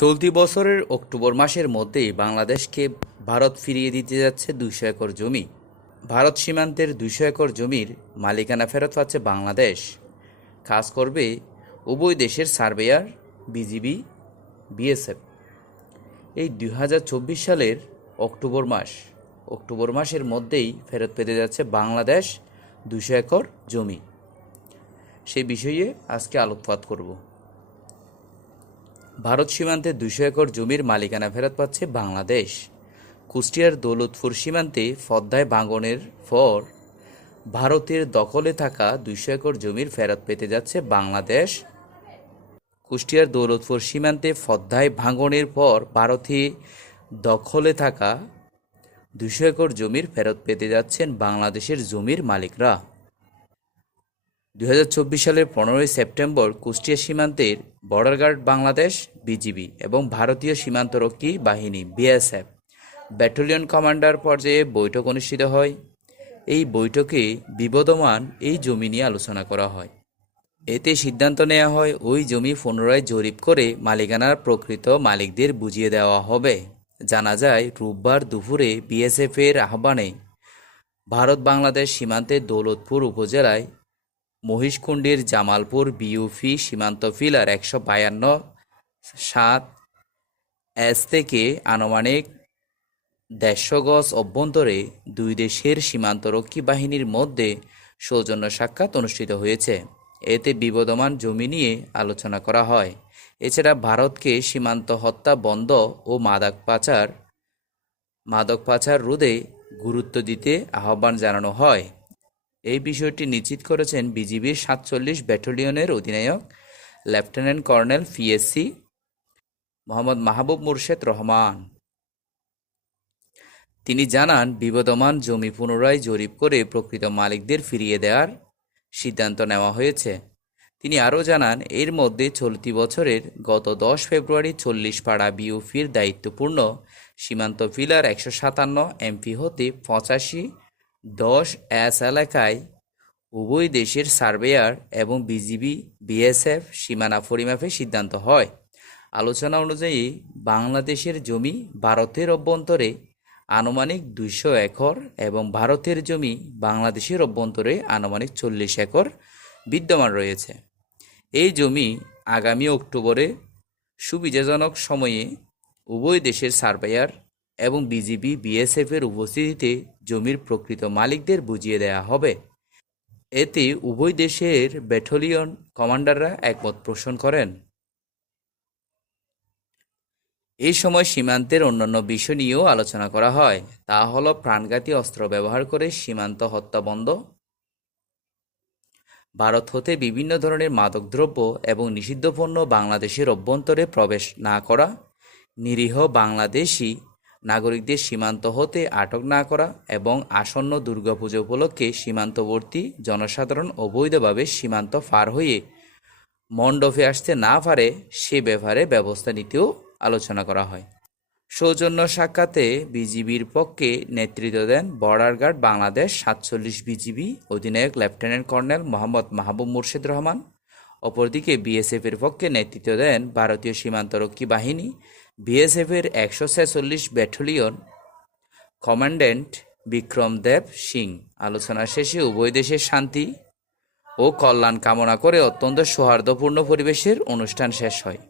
চলতি বছরের অক্টোবর মাসের মধ্যেই বাংলাদেশকে ভারত ফিরিয়ে দিতে যাচ্ছে দুইশো একর জমি। ভারত সীমান্তের দুইশো একর জমির মালিকানা ফেরত পাচ্ছে বাংলাদেশ। কাজ করবে উভয় দেশের সার্ভেয়ার, বিজিবি, বিএসএফ। এই দুই হাজার চব্বিশ সালের অক্টোবর মাস, অক্টোবর মাসের মধ্যেই ফেরত পেতে যাচ্ছে বাংলাদেশ দুশো একর জমি। সেই বিষয়ে আজকে আলোকপাত করব। ভারত সীমান্তে দুশো একর জমির মালিকানা ফেরত পাচ্ছে বাংলাদেশ। কুষ্টিয়ার দৌলতপুর সীমান্তে ফদ্দায় ভাঙনের পর ভারতের দখলে থাকা দুইশো একর জমির ফেরত পেতে যাচ্ছে বাংলাদেশ। কুষ্টিয়ার দৌলতপুর সীমান্তে ফদ্দায় ভাঙনের পর ভারতে দখলে থাকা দুশো একর জমির ফেরত পেতে যাচ্ছেন বাংলাদেশের জমির মালিকরা। দু হাজার চব্বিশ সালের পনেরোই সেপ্টেম্বর কুষ্টিয়া সীমান্তের বর্ডার গার্ড বাংলাদেশ বিজিবি এবং ভারতীয় সীমান্তরক্ষী বাহিনী বিএসএফ ব্যাটালিয়ন কমান্ডার পর্যায়ে বৈঠক অনুষ্ঠিত হয়। এই বৈঠকে বিবদমান এই জমি নিয়ে আলোচনা করা হয়। এতে সিদ্ধান্ত নেওয়া হয়, ওই জমি পুনরায় জরিপ করে মালিকানার প্রকৃত মালিকদের বুঝিয়ে দেওয়া হবে। জানা যায়, রোববার দুপুরে বিএসএফ এর আহ্বানে ভারত বাংলাদেশ সীমান্তে দৌলতপুর উপজেলায় মহিষকুণ্ডের জামালপুর বিউফি সীমান্ত ফিলার একশো বায়ান্ন, সাত এস থেকে আনুমানিক দেড়শো গজ অভ্যন্তরে দুই দেশের সীমান্তরক্ষী বাহিনীর মধ্যে সৌজন্য সাক্ষাৎ অনুষ্ঠিত হয়েছে। এতে বিবদমান জমি নিয়ে আলোচনা করা হয়। এছাড়া ভারতকে সীমান্ত হত্যা বন্ধ ও মাদক পাচার মাদক পাচার রোধে গুরুত্ব দিতে আহ্বান জানানো হয়। এই বিষয়টি নিশ্চিত করেছেন বিজিবির সাতচল্লিশ ব্যাটালিয়নের অধিনায়ক, lieutenant colonel PSC Mohammad Mahbub Murshed Rahman. তিনি জানান, বিবদমান জমি পুনরায় জরিপ করে প্রকৃত মালিকদের ফিরিয়ে দেওয়ার সিদ্ধান্ত নেওয়া হয়েছে। তিনি আরও জানান, এর মধ্যে চলতি বছরের গত দশ ফেব্রুয়ারি চল্লিশ পাড়া বিউফির দায়িত্বপূর্ণ সীমান্ত ফিলার একশো সাতান্ন এমপি হতে পঁচাশি দশ এস এলাকায় উভয় দেশের সার্ভেয়ার এবং বিজিবি, বিএসএফ সীমানা পরিমাপে সিদ্ধান্ত হয়। আলোচনা অনুযায়ী বাংলাদেশের জমি ভারতের অভ্যন্তরে আনুমানিক দুইশো একর এবং ভারতের জমি বাংলাদেশের অভ্যন্তরে আনুমানিক চল্লিশ একর বিদ্যমান রয়েছে। এই জমি আগামী অক্টোবরে সুবিধাজনক সময়ে উভয় দেশের সার্ভেয়ার এবং বিজিবি, বিএসএফ এর উপস্থিতিতে জমির প্রকৃত মালিকদের বুঝিয়ে দেওয়া হবে। এতে উভয় দেশের ব্যাটালিয়ন কমান্ডাররা একমত পোষণ করেন। এই সময় সীমান্তের অন্যান্য বিষয় নিয়েও আলোচনা করা হয়। তা হল প্রাণঘাতী অস্ত্র ব্যবহার করে সীমান্ত হত্যা বন্ধ। ভারত হতে বিভিন্ন ধরনের মাদকদ্রব্য এবং নিষিদ্ধ পণ্য বাংলাদেশের অভ্যন্তরে প্রবেশ না করা। নিরীহ বাংলাদেশি নাগরিকদের সীমান্ত হতে আটক না করা এবং আসন্ন দুর্গাপুজো উপলক্ষে সীমান্তবর্তী জনসাধারণ অবৈধভাবে সীমান্ত পার হয়ে মণ্ডপে আসতে না পারে সে ব্যাপারে ব্যবস্থা নিতেও আলোচনা করা হয়। সৌজন্য সাক্ষাতে বিজিবির পক্ষে নেতৃত্ব দেন বর্ডার গার্ড বাংলাদেশ সাতচল্লিশ বিজিবি অধিনায়ক লেফটেন্যান্ট কর্নেল মোহাম্মদ মাহবুব মুর্শিদ রহমান। অপরদিকে বিএসএফের পক্ষে নেতৃত্ব দেন ভারতীয় সীমান্তরক্ষী বাহিনী বিএসএফ এর একশো ছেচল্লিশ ব্যাটালিয়ন কমান্ড্যান্ট বিক্রমদেব সিং। আলোচনা শেষে উভয় দেশের শান্তি ও কল্যাণ কামনা করে অত্যন্ত সৌহার্দ্যপূর্ণ পরিবেশের অনুষ্ঠান শেষ হয়।